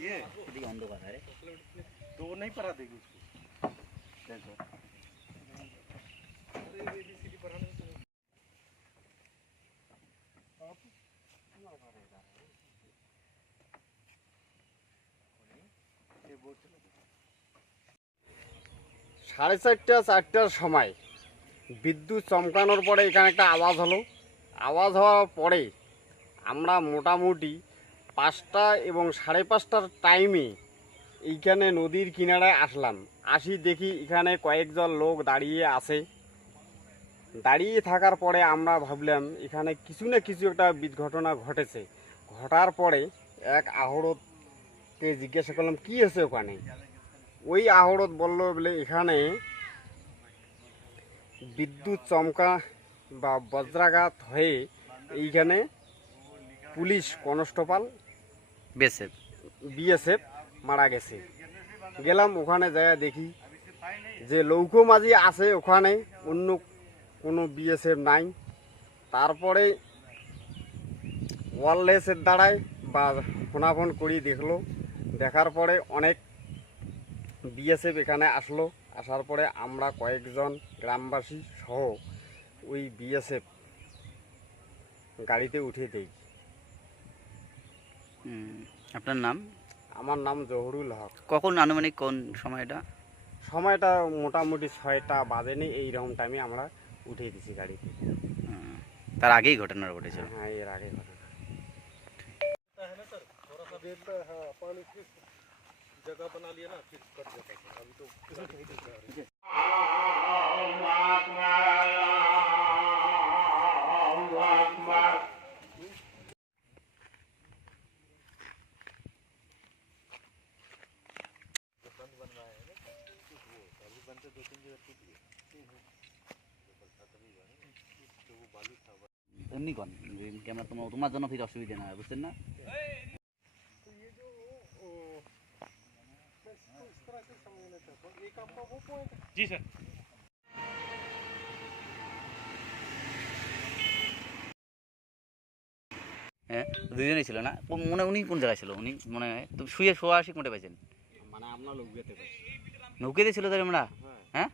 अंधकार है तो वो नहीं पढ़ा देगी उसको। সাড়ে চারটার সময় বিদ্যুৎ চমকানোর পরে এখানে একটা আওয়াজ হলো। আওয়াজ হওয়ার পরে আমরা মোটামুটি 5টা এবং 5:30টার টাইমে এইখানে নদীর কিনারায় আসলাম। আসি দেখি এখানে কয়েকজন লোক দাঁড়িয়ে আছে। দাঁড়িয়ে থাকার পরে আমরা ভাবলাম এখানে কিছু না কিছু একটা ঘটনা ঘটেছে। ঘটার পরে এক আহরতকে জিজ্ঞাসা করলাম কি হয়েছে ওখানে। ওই আহরত বলল বলে এখানে বিদ্যুৎ চমকা বা বজ্রাঘাত হয়ে এইখানে পুলিশ কনস্টেবল বিএসএফ মারা গেছে। গেলাম ওখানে যায় দেখি যে লৌকো মাঝি আছে ওখানে, অন্য কোনো বিএসএফ নাই। তারপরে ওয়ারলেসের দ্বারায় বা ফোনাফোন করি দেখলো, দেখার পরে অনেক বিএসএফ এখানে আসলো। আসার পরে আমরা কয়েকজন গ্রামবাসী সহ ওই বিএসএফ গাড়িতে উঠে দেই। আপনার নাম? আমার নাম জহুরুল হক। কখন আনুমানিক কোন সময়টা? সময়টা মোটামুটি 6টা বাজেনি, এইরকম টাইমে আমরা উঠে দিছি গাড়িতে। তার আগেই ঘটনা ঘটেছিল? হ্যাঁ, এর আগে ঘটনা। जगह बना लिया ना फिर कट जाता है। अभी तो এমনি কোন ক্যামেরা তোমার জন্য ফির অসুবিধা না হয়, বুঝছেন না? जी सर। হ্যাঁ, দুজনেই ছিল না মনে? উনি কোন জায়গায় ছিল? উনি মনে হয় তুমি শুয়ে শোয়া আসি কোনটা পাইছেন? মানে আমরা নৌকাতে নৌকেতে ছিল তাই আমরা? হ্যাঁ,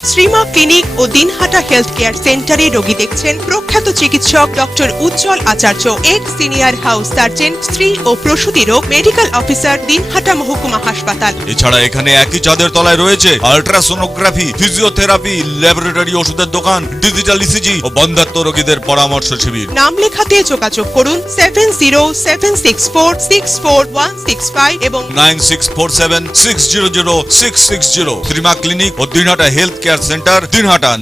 শ্রীমা ক্লিনিক ও দিনহাটা হেলথ কেয়ার সেন্টারে রোগী দেখছেন প্রখ্যাত চিকিৎসক ডক্টর উজ্জ্বল আচার্য, এক্স সিনিয়র হাউস সার্জন, স্ত্রী ও প্রসূতি রোগ মেডিকেল অফিসার, দিনহাটা মহকুমা হাসপাতাল। এছাড়া এখানে একই চাঁদের তলায় রয়েছে আল্ট্রাসোনোগ্রাফি, ফিজিওথেরাপি, ল্যাবরেটরি, ওষুধের দোকান, ডিজিটাল ইসিজি ও বন্ধ্যাত্ব রোগীদের পরামর্শ শিবির। নাম লেখাতে যোগাযোগ করুন 7076464165 এবং 9647600660। শ্রীমা ক্লিনিক ও Dinhata health care centre, Dinhata.